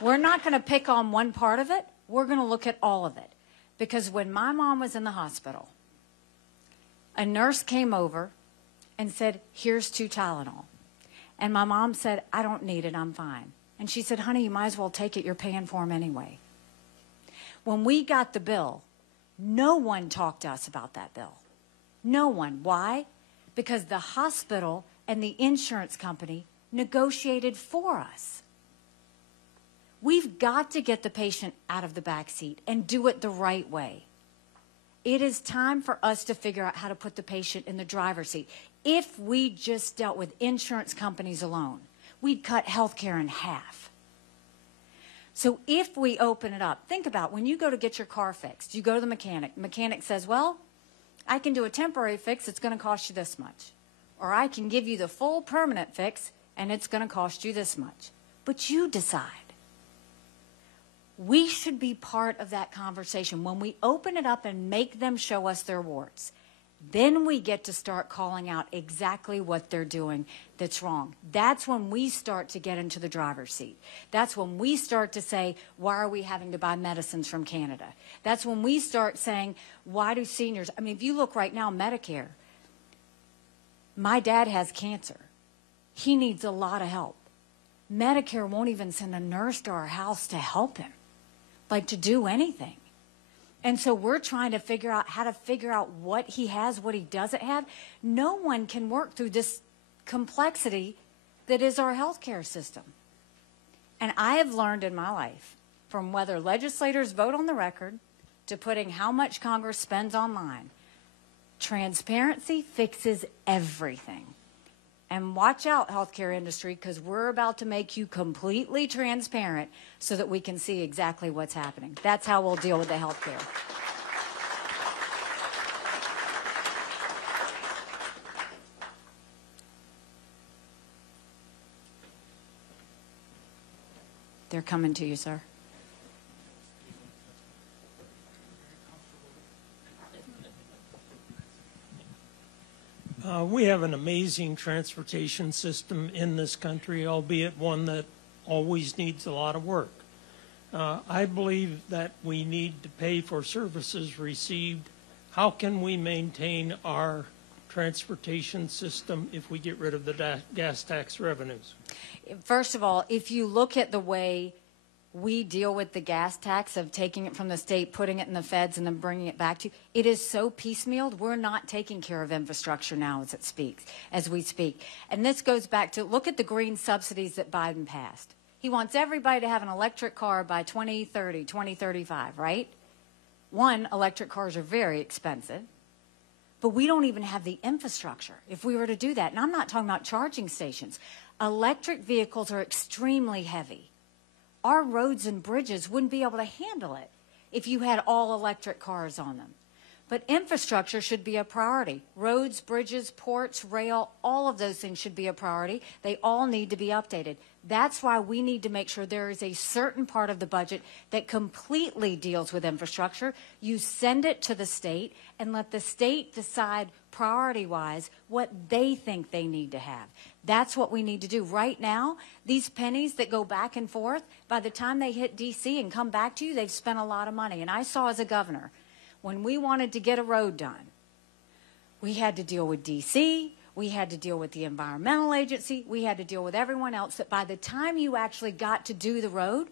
we're not going to pick on one part of it, we're going to look at all of it. Because when my mom was in the hospital, a nurse came over and said, here's 2 Tylenol. And my mom said, I don't need it, I'm fine. And she said, honey, you might as well take it, you're paying for them anyway. When we got the bill, no one talked to us about that bill. No one. Why? Because the hospital and the insurance company negotiated for us. We've got to get the patient out of the back seat and do it the right way. It is time for us to figure out how to put the patient in the driver's seat. If we just dealt with insurance companies alone, we'd cut health care in half. So if we open it up, think about when you go to get your car fixed, you go to the mechanic. The mechanic says, well, I can do a temporary fix, it's going to cost you this much. Or I can give you the full permanent fix, and it's going to cost you this much. But you decide. We should be part of that conversation. When we open it up and make them show us their warts, then we get to start calling out exactly what they're doing that's wrong. That's when we start to get into the driver's seat. That's when we start to say, why are we having to buy medicines from Canada? That's when we start saying, why do seniors, I mean, if you look right now, Medicare, my dad has cancer. He needs a lot of help. Medicare won't even send a nurse to our house to help him, like to do anything. And so we're trying to figure out how to figure out what he has, what he doesn't have. No one can work through this complexity that is our healthcare system. And I have learned in my life, from whether legislators vote on the record to putting how much Congress spends online, transparency fixes everything. And watch out, healthcare industry, because we're about to make you completely transparent so that we can see exactly what's happening. That's how we'll deal with the healthcare. They're coming to you, sir. We have an amazing transportation system in this country, albeit one that always needs a lot of work. I believe that we need to pay for services received. How can we maintain our transportation system if we get rid of the gas tax revenues? First of all, if you look at the way we deal with the gas tax of taking it from the state, putting it in the feds, and then bringing it back to you, it is so piecemealed. We're not taking care of infrastructure now as we speak. And this goes back to, look at the green subsidies that Biden passed. He wants everybody to have an electric car by 2030, 2035, right? One, electric cars are very expensive, but we don't even have the infrastructure if we were to do that. And I'm not talking about charging stations. Electric vehicles are extremely heavy. Our roads and bridges wouldn't be able to handle it if you had all electric cars on them. But infrastructure should be a priority. Roads, bridges, ports, rail, all of those things should be a priority. They all need to be updated. That's why we need to make sure there is a certain part of the budget that completely deals with infrastructure. You send it to the state and let the state decide priority-wise what they think they need to have. That's what we need to do. Right now, these pennies that go back and forth, by the time they hit D.C. and come back to you, they've spent a lot of money. And I saw as a governor, when we wanted to get a road done, we had to deal with D.C., we had to deal with the environmental agency, we had to deal with everyone else, that by the time you actually got to do the road,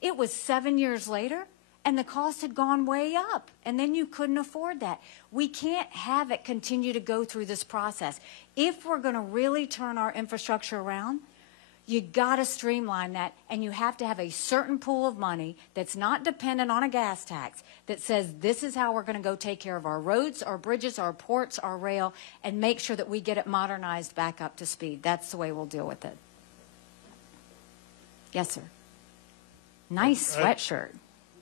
it was 7 years later, and the cost had gone way up, and then you couldn't afford that. We can't have it continue to go through this process. If we're going to really turn our infrastructure around, you got to streamline that, and you have to have a certain pool of money that's not dependent on a gas tax, that says this is how we're going to go take care of our roads, our bridges, our ports, our rail, and make sure that we get it modernized back up to speed. That's the way we'll deal with it. Yes, sir. Nice sweatshirt.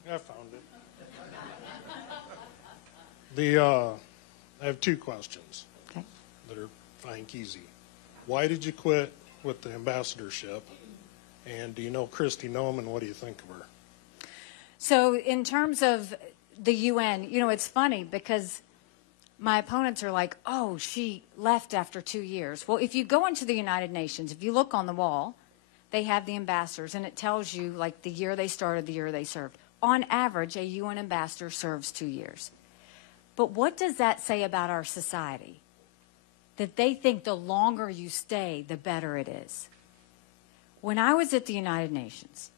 I found it. I have two questions Okay. that are fine easy. Why did you quit with the ambassadorship? And do you know Kristi Noem, and what do you think of her? So in terms of the UN, you know, it's funny because my opponents are like, oh, she left after 2 years. Well, if you go into the United Nations, if you look on the wall, they have the ambassadors, and it tells you like the year they started, the year they served. On average, a UN ambassador serves 2 years. But what does that say about our society? That they think the longer you stay, the better it is. When I was at the United Nations,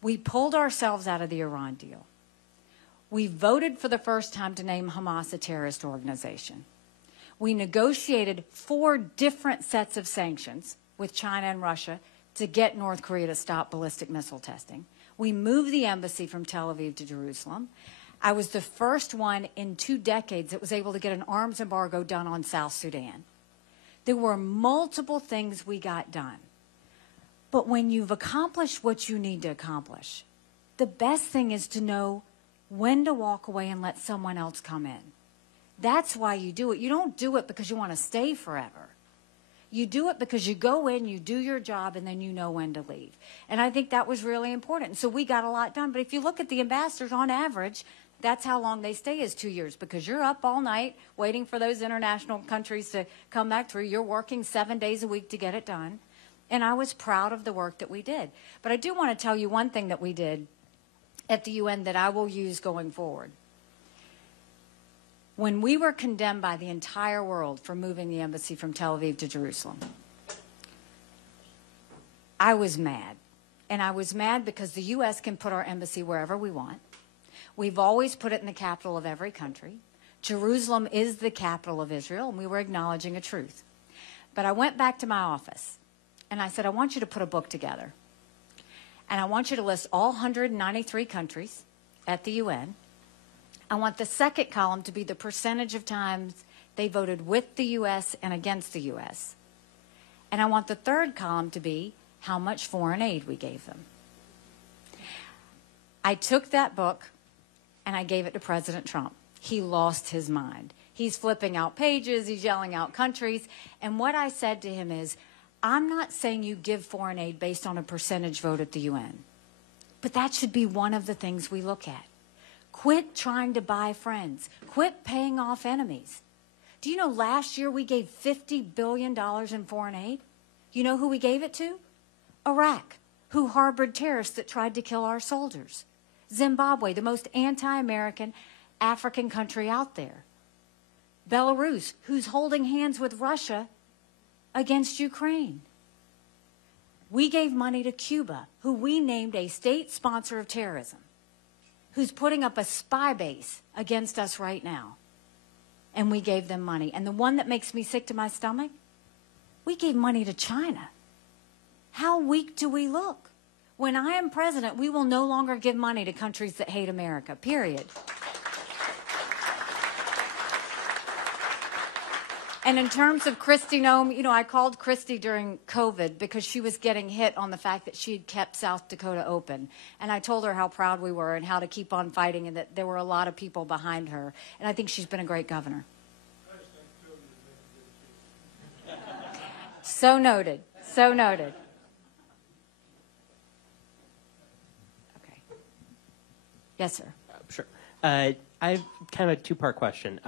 we pulled ourselves out of the Iran deal. We voted for the first time to name Hamas a terrorist organization. We negotiated 4 different sets of sanctions with China and Russia to get North Korea to stop ballistic missile testing. We moved the embassy from Tel Aviv to Jerusalem. I was the first one in 2 decades that was able to get an arms embargo done on South Sudan. There were multiple things we got done. But when you've accomplished what you need to accomplish, the best thing is to know when to walk away and let someone else come in. That's why you do it. You don't do it because you want to stay forever. You do it because you go in, you do your job, and then you know when to leave. And I think that was really important. And so we got a lot done. But if you look at the ambassadors, on average, that's how long they stay, is 2 years, because you're up all night waiting for those international countries to come back through. You're working 7 days a week to get it done. And I was proud of the work that we did. But I do want to tell you one thing that we did at the UN that I will use going forward. When we were condemned by the entire world for moving the embassy from Tel Aviv to Jerusalem, I was mad. And I was mad because the U.S. can put our embassy wherever we want. We've always put it in the capital of every country. Jerusalem is the capital of Israel, and we were acknowledging a truth. But I went back to my office, and I said, I want you to put a book together. And I want you to list all 193 countries at the UN. I want the second column to be the percentage of times they voted with the U.S. and against the U.S. And I want the third column to be how much foreign aid we gave them. I took that book and I gave it to President Trump. He lost his mind. He's flipping out pages, he's yelling out countries. And what I said to him is, I'm not saying you give foreign aid based on a percentage vote at the UN, but that should be one of the things we look at. Quit trying to buy friends. Quit paying off enemies. Do you know last year we gave $50 billion in foreign aid? You know who we gave it to? Iraq, who harbored terrorists that tried to kill our soldiers. Zimbabwe, the most anti-American African country out there. Belarus, who's holding hands with Russia against Ukraine. We gave money to Cuba, who we named a state sponsor of terrorism, who's putting up a spy base against us right now. And we gave them money. And the one that makes me sick to my stomach, we gave money to China. How weak do we look? When I am president, we will no longer give money to countries that hate America, period. And in terms of Kristi Noem, you know, I called Kristi during COVID because she was getting hit on the fact that she had kept South Dakota open. And I told her how proud we were and how to keep on fighting and that there were a lot of people behind her. And I think she's been a great governor. So noted. So noted. Okay. Yes, sir. Sure. I have kind of a two-part question.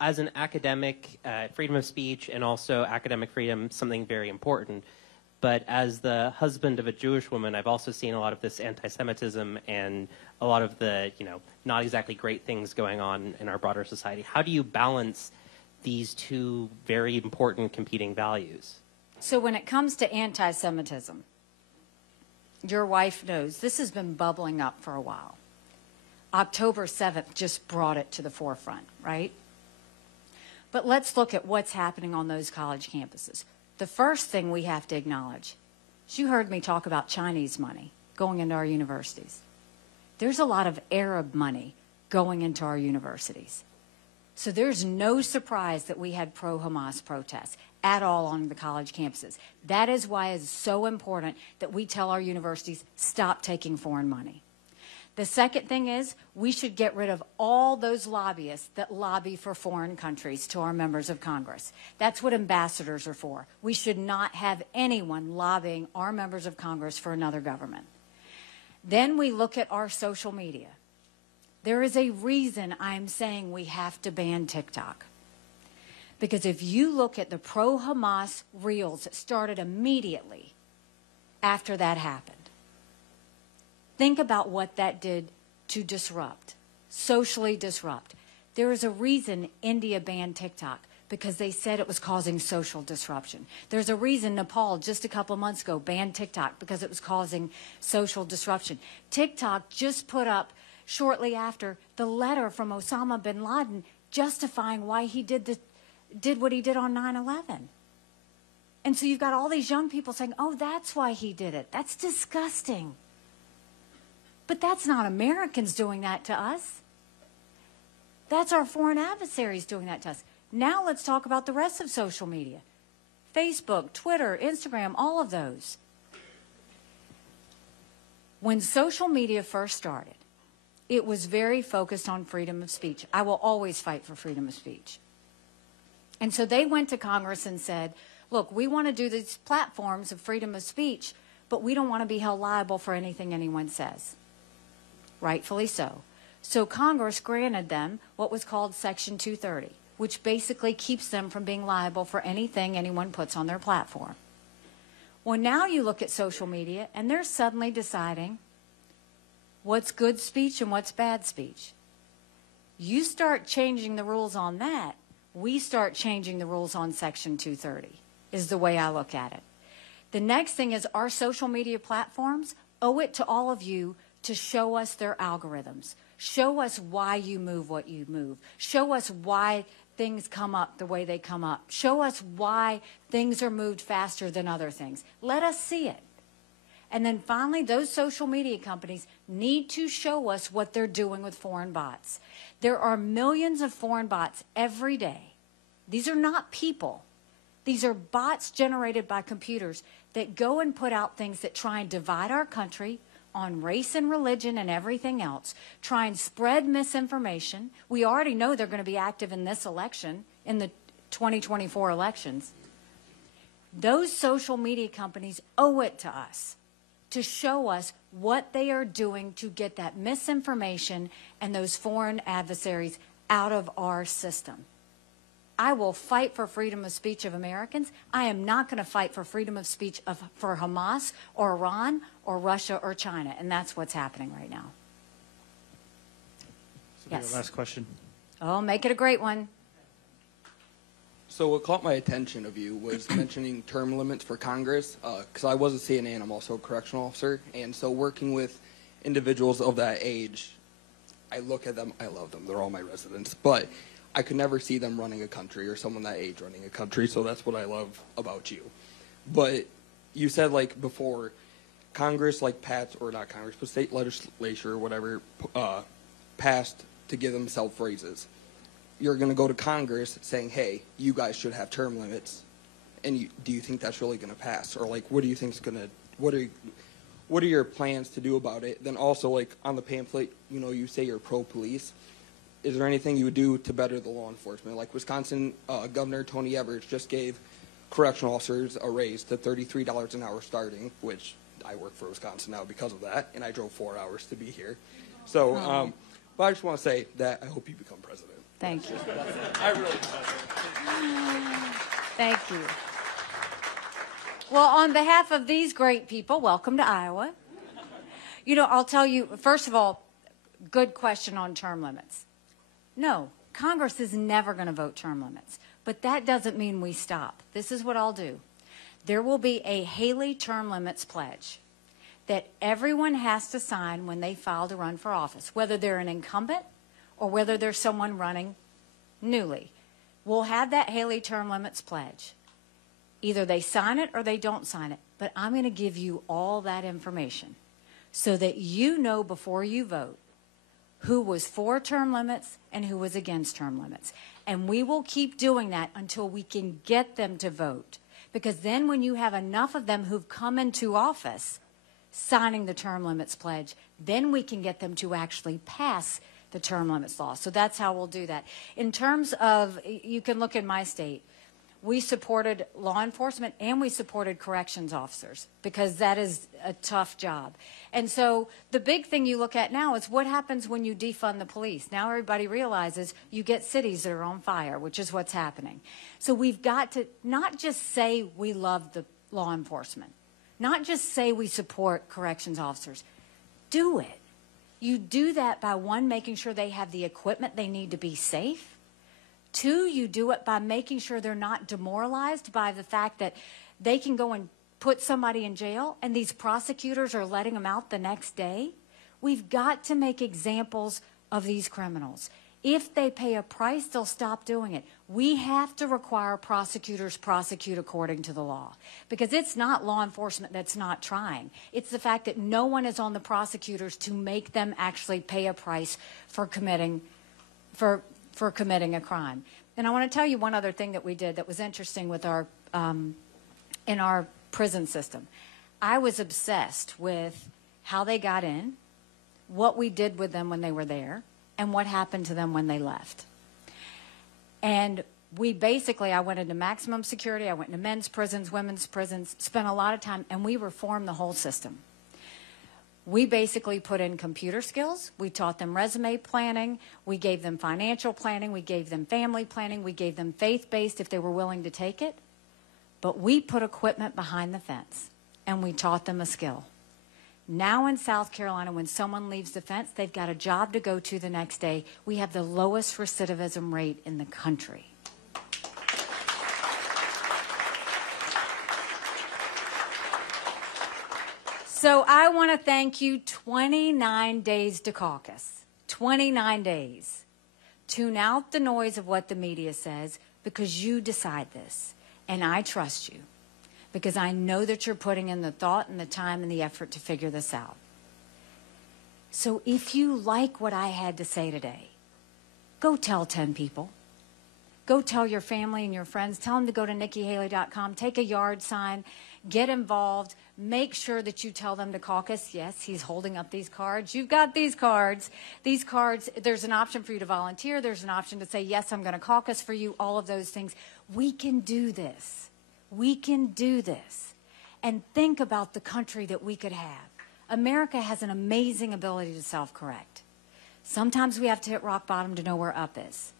As an academic, freedom of speech and also academic freedom, something very important. But as the husband of a Jewish woman, I've also seen a lot of this anti-Semitism and a lot of the, not exactly great things going on in our broader society. How do you balance these two very important competing values? So when it comes to anti-Semitism, your wife knows this has been bubbling up for a while. October 7th just brought it to the forefront, right? But let's look at what's happening on those college campuses. The first thing we have to acknowledge is you heard me talk about Chinese money going into our universities. There's a lot of Arab money going into our universities. So there's no surprise that we had pro-Hamas protests at all on the college campuses. That is why it's so important that we tell our universities, stop taking foreign money. The second thing is we should get rid of all those lobbyists that lobby for foreign countries to our members of Congress. That's what ambassadors are for. We should not have anyone lobbying our members of Congress for another government. Then we look at our social media. There is a reason I'm saying we have to ban TikTok. Because if you look at the pro-Hamas reels that started immediately after that happened, think about what that did to disrupt, socially disrupt. There is a reason India banned TikTok, because they said it was causing social disruption. There's a reason Nepal just a couple of months ago banned TikTok, because it was causing social disruption. TikTok just put up shortly after the letter from Osama bin Laden justifying why he did what he did on 9/11. And so you've got all these young people saying, oh, that's why he did it. That's disgusting. But that's not Americans doing that to us. That's our foreign adversaries doing that to us. Now let's talk about the rest of social media. Facebook, Twitter, Instagram, all of those. When social media first started, it was very focused on freedom of speech. I will always fight for freedom of speech. And so they went to Congress and said, look, we want to do these platforms of freedom of speech, but we don't want to be held liable for anything anyone says. Rightfully so. So Congress granted them what was called Section 230, which basically keeps them from being liable for anything anyone puts on their platform. Well, now you look at social media, and they're suddenly deciding what's good speech and what's bad speech. You start changing the rules on that, we start changing the rules on Section 230, is the way I look at it. The next thing is our social media platforms owe it to all of you to show us their algorithms. Show us why you move what you move. Show us why things come up the way they come up. Show us why things are moved faster than other things. Let us see it. And then finally, those social media companies need to show us what they're doing with foreign bots. There are millions of foreign bots every day. These are not people. These are bots generated by computers that go and put out things that try and divide our country on race and religion and everything else, try and spread misinformation. We already know they're going to be active in this election, in the 2024 elections. Those social media companies owe it to us to show us what they are doing to get that misinformation and those foreign adversaries out of our system. I will fight for freedom of speech of Americans. I am not going to fight for freedom of speech for Hamas or Iran or Russia or China, and that's what's happening right now. Yes. Last question. Oh, make it a great one. So what caught my attention of you was mentioning term limits for Congress, because I was a CNA and I'm also a correctional officer, and so working with individuals of that age, I look at them, I love them, they're all my residents, but I could never see them running a country or someone that age running a country, so that's what I love about you. But you said, like, before, Congress, like, passed, or not Congress, but state legislature or whatever, passed to give themselves raises. You're going to go to Congress saying, hey, you guys should have term limits, and do you think that's really going to pass? Or, like, what do you think is going to, what are your plans to do about it? Then also, like, on the pamphlet, you know, you say you're pro-police. Is there anything you would do to better the law enforcement? Like Wisconsin Governor Tony Evers just gave correctional officers a raise to $33 an hour starting, which I work for Wisconsin now because of that, and I drove 4 hours to be here. So, but I just want to say that I hope you become president. Thank you. I really Thank you. Well, on behalf of these great people, welcome to Iowa. You know, I'll tell you, first of all, good question on term limits. No, Congress is never going to vote term limits, but that doesn't mean we stop. This is what I'll do. There will be a Haley term limits pledge that everyone has to sign when they file to run for office, whether they're an incumbent or whether there's someone running newly. We'll have that Haley term limits pledge. Either they sign it or they don't sign it, but I'm going to give you all that information so that you know before you vote who was for term limits and who was against term limits. And we will keep doing that until we can get them to vote. Because then when you have enough of them who've come into office signing the term limits pledge, then we can get them to actually pass the term limits law. So that's how we'll do that. In terms of, you can look in my state, we supported law enforcement and we supported corrections officers because that is a tough job. And so the big thing you look at now is what happens when you defund the police. Now everybody realizes you get cities that are on fire, which is what's happening. So we've got to not just say we love the law enforcement, not just say we support corrections officers. Do it. You do that by, one, making sure they have the equipment they need to be safe. Two, you do it by making sure they're not demoralized by the fact that they can go and put somebody in jail and these prosecutors are letting them out the next day. We've got to make examples of these criminals. If they pay a price, they'll stop doing it. We have to require prosecutors prosecute according to the law because it's not law enforcement that's not trying. It's the fact that no one is on the prosecutors to make them actually pay a price for committing a crime. And I want to tell you one other thing that we did that was interesting with our in our prison system. I was obsessed with how they got in, what we did with them when they were there, and what happened to them when they left. And we basically, I went into maximum security, I went into men's prisons, women's prisons, spent a lot of time, and we reformed the whole system. We basically put in computer skills. We taught them resume planning. We gave them financial planning. We gave them family planning. We gave them faith-based if they were willing to take it. But we put equipment behind the fence, and we taught them a skill. Now in South Carolina, when someone leaves the fence, they've got a job to go to the next day. We have the lowest recidivism rate in the country. So I want to thank you. 29 days to caucus. 29 days. Tune out the noise of what the media says because you decide this. And I trust you because I know that you're putting in the thought and the time and the effort to figure this out. So if you like what I had to say today, go tell 10 people. Go tell your family and your friends. Tell them to go to NikkiHaley.com, take a yard sign, get involved. Make sure that you tell them to caucus. Yes, he's holding up these cards. You've got these cards. These cards, there's an option for you to volunteer. There's an option to say, yes, I'm going to caucus for you, all of those things. We can do this. We can do this. And think about the country that we could have. America has an amazing ability to self-correct. Sometimes we have to hit rock bottom to know where up is.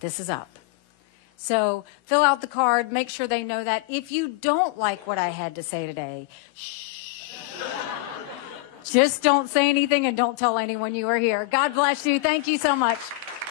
This is up. So fill out the card. Make sure they know that. If you don't like what I had to say today, shh. Just don't say anything and don't tell anyone you were here. God bless you. Thank you so much.